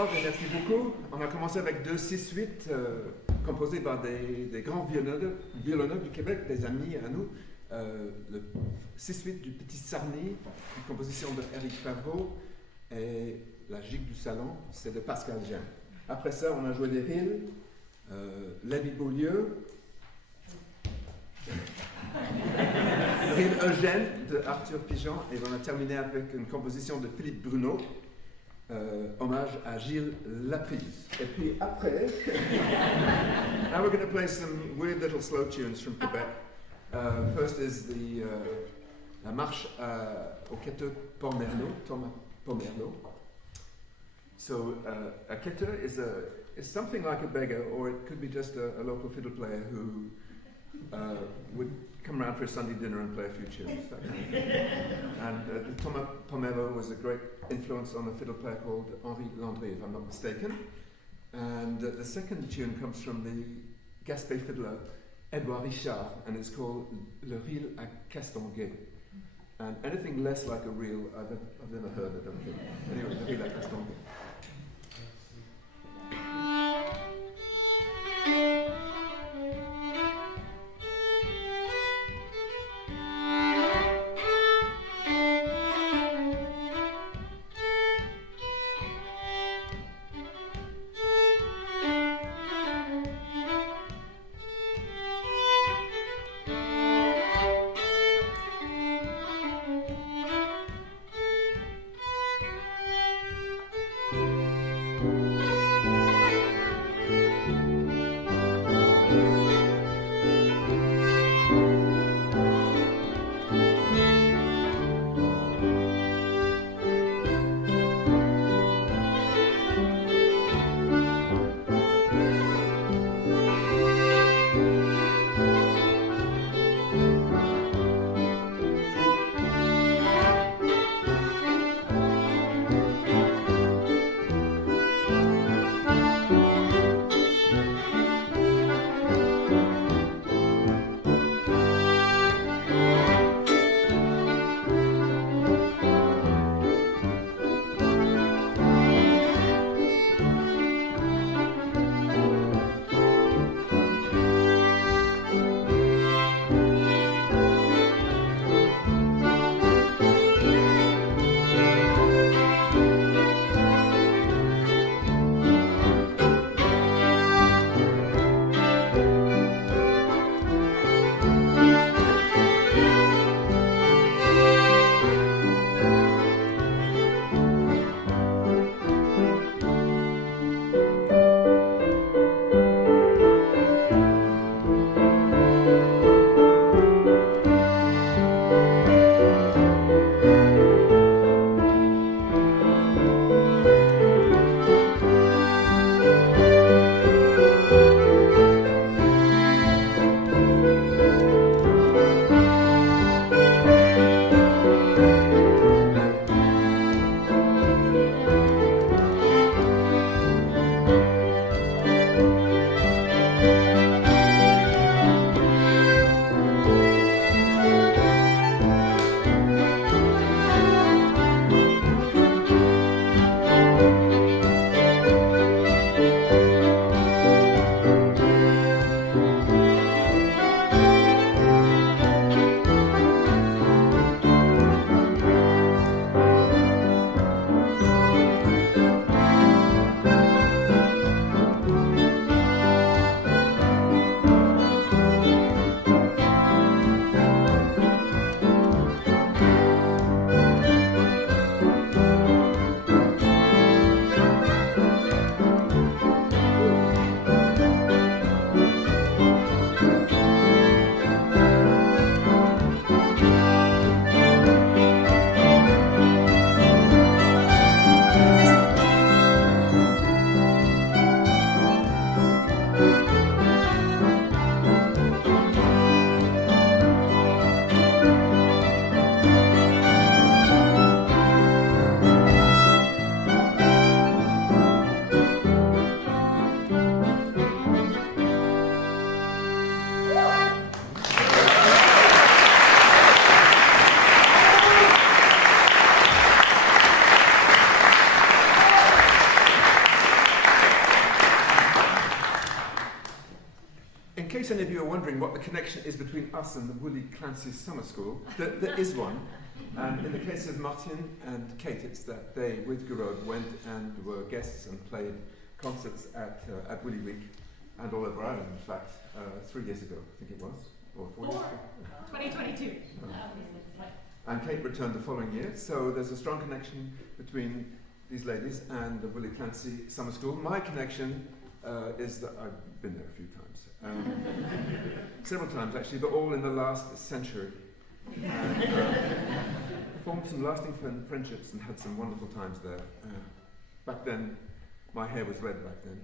bonsoir et merci beaucoup. On a commencé avec 2-6-8 composés par des grands violonneux du Québec, des amis à nous. Le 6-8 du Petit Sarny, une composition de Éric Favreau, et la gigue du salon, c'est de Pascal Gemme. Après ça, on a joué des rilles, Lévi-Beaulieu, le rille Eugène de Arthur Pigeon, et on a terminé avec une composition de Philippe Bruno, hommage à Gilles Laprise. Et puis après, now we're going to play some weird little slow tunes from Quebec. First is la marche au quêteux Thomas Pomerleau. So a quêteux is something like a beggar, or it could be just a local fiddle player who would come around for a Sunday dinner and play a few tunes. That kind of thing. And Thomas Pomerleau was a great influence on a fiddle player called Henri Landry, if I'm not mistaken. And the second tune comes from the Gaspé fiddler Edouard Richard, and it's called Le Reel à Castonguay. And anything less like a reel, I've never heard, I don't think. Anyway, Le Reel à Castonguay. Thank what the connection is between us and the Willie Clancy Summer School. There is one. And in the case of Martin and Kate, it's that they, with Gouraud, went and were guests and played concerts at Willie Week and all over Ireland, in fact, 3 years ago, I think it was, or 4 years ago. 2022. And Kate returned the following year, so there's a strong connection between these ladies and the Willie Clancy Summer School. My connection is that I've been there a few times, several times actually, but all in the last century. And formed some lasting friendships and had some wonderful times there. Back then, my hair was red back then.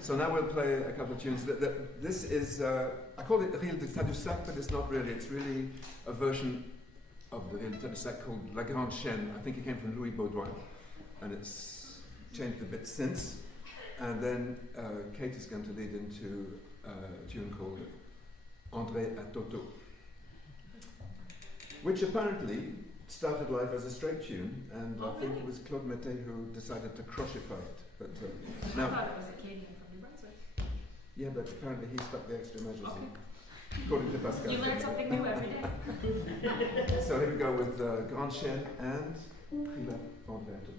So now we'll play a couple of tunes. This is, I call it Rire de Tadoussac, but it's not really. It's really a version of the Rire de Tadoussac called La Grande Chaîne. I think it came from Louis Baudouin, and it's changed a bit since. And then Kate is going to lead into a tune called André à Toto, which apparently started life as a straight tune, and I think it was Claude Mété who decided to crushify it. But now, I thought it was a Canadian from New Brunswick. Yeah, but apparently he stuck the extra measures in, according to Pascal. You learn something new every day. So here we go with Grande Chaîne and Rire André à Toto.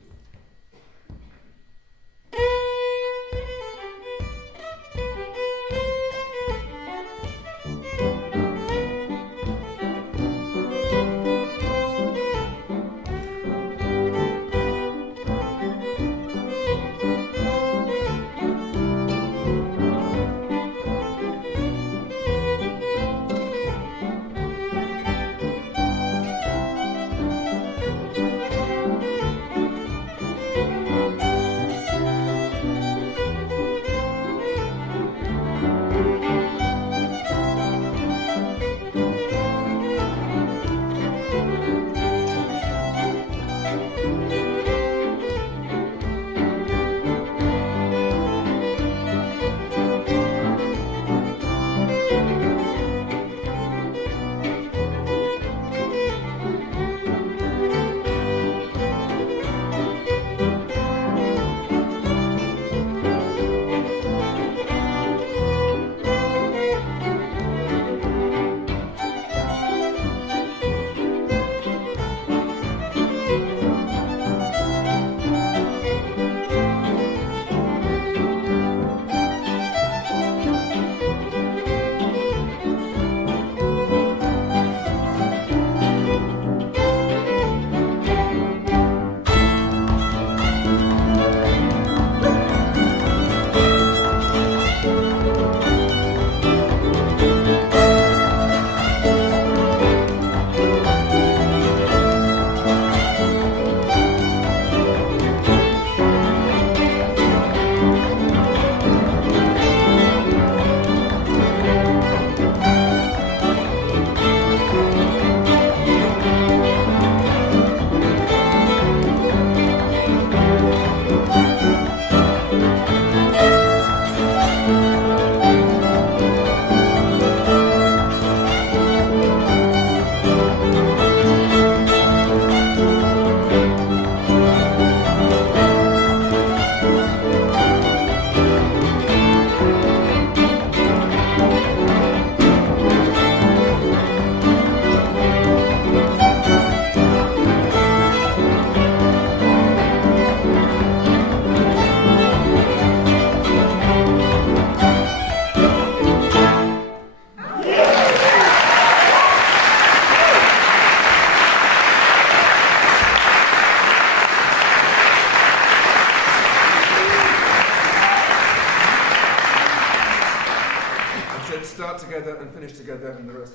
Start together and finish together, and the rest.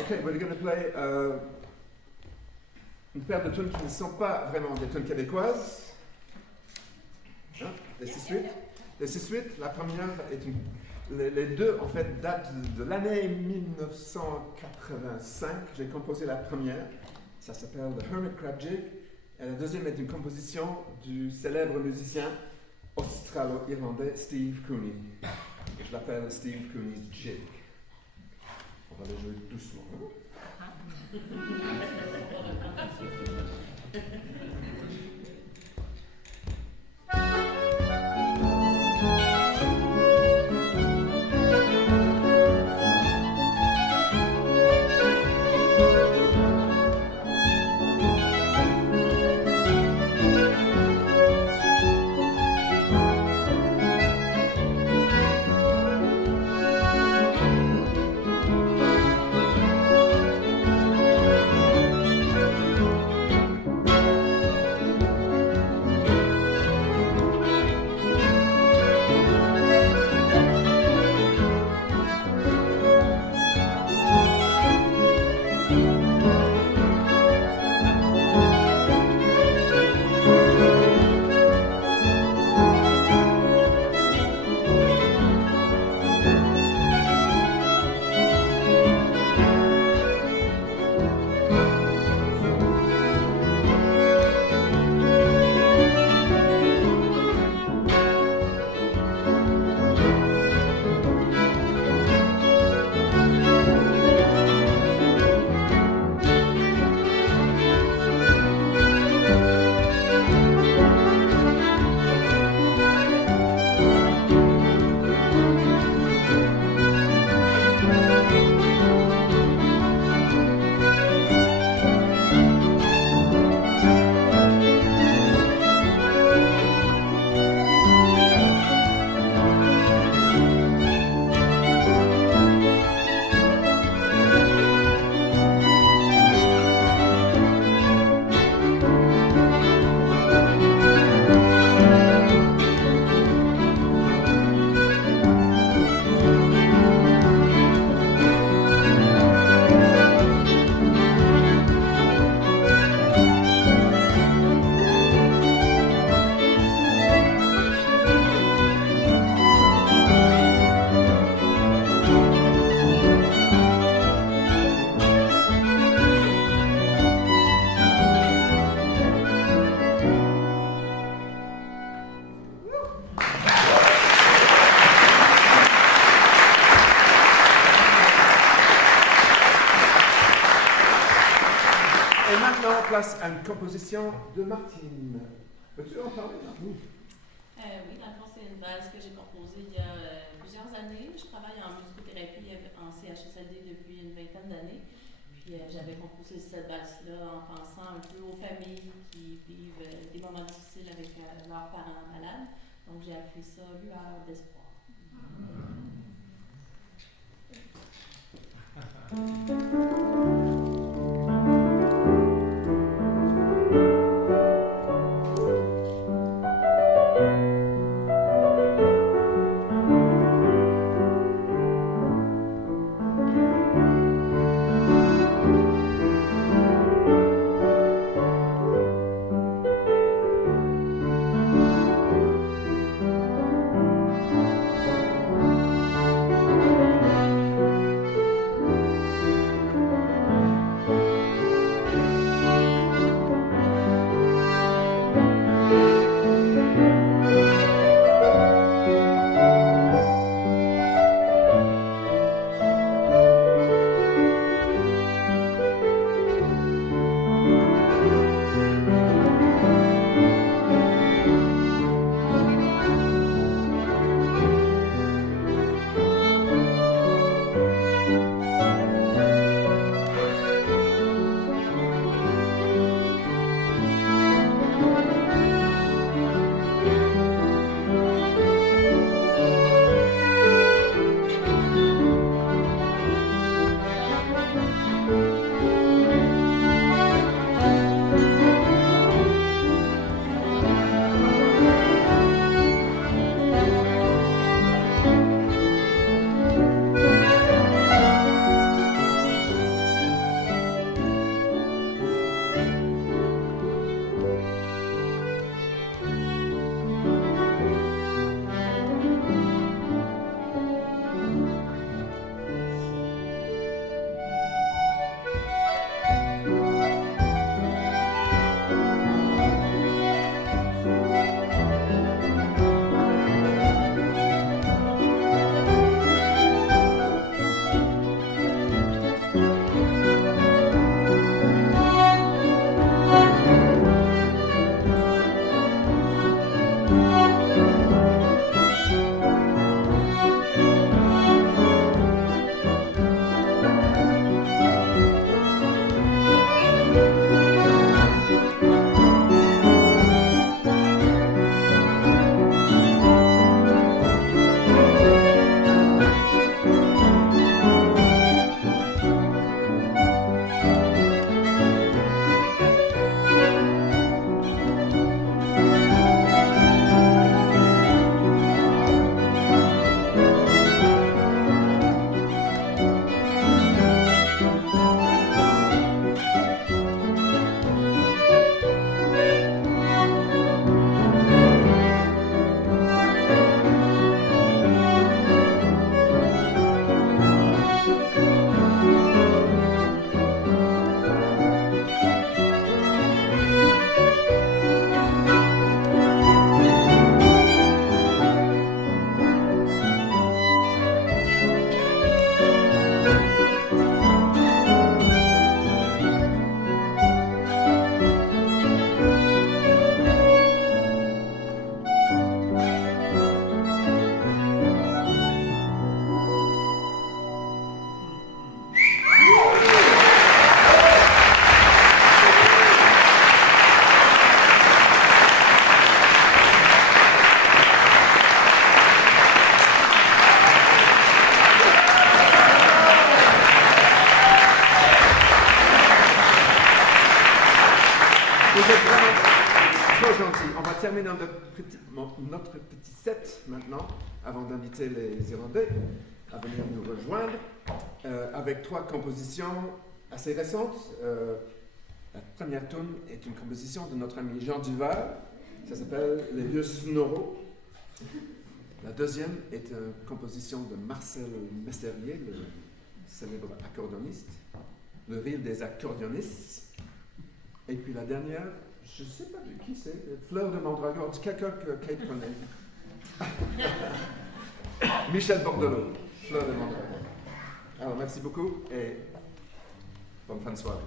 Okay, we're going to play une paire de tunes qui ne sont pas vraiment des tunes québécoises. Hein? Les six suites. La première est les deux en fait datent de l'année 1985. J'ai composé la première. Ça s'appelle The Hermit Crab Jig. Et la deuxième est une composition du célèbre musicien australo-irlandais Steve Cooney. Je l'appelle Steve Cooney's Jig. On va le jouer doucement. Hein? maintenant, place à une composition de Martine. Peux-tu en parler, Martine? Oui, dans le fond, c'est une valse que j'ai composée il y a plusieurs années. Je travaille en musicothérapie en CHSLD depuis une vingtaine d'années. Puis j'avais composé cette valse-là en pensant un peu aux familles qui vivent des moments difficiles avec leurs parents malades. Donc j'ai appelé ça Lueur d'espoir. terminer notre petit set maintenant, avant d'inviter les Irlandais à venir nous rejoindre, avec 3 compositions assez récentes. La première tune est une composition de notre ami Jean Duval, ça s'appelle Les Vieux Snoraux. La deuxième est une composition de Marcel Messerier, le célèbre accordéoniste, Le Rire des accordéonistes. Et puis la dernière, je ne sais pas de qui c'est, Fleur de Mandragore, quelqu'un que Kate connaît. Michel Bordelot, Fleur de Mandragore. Alors merci beaucoup et bonne fin de soirée.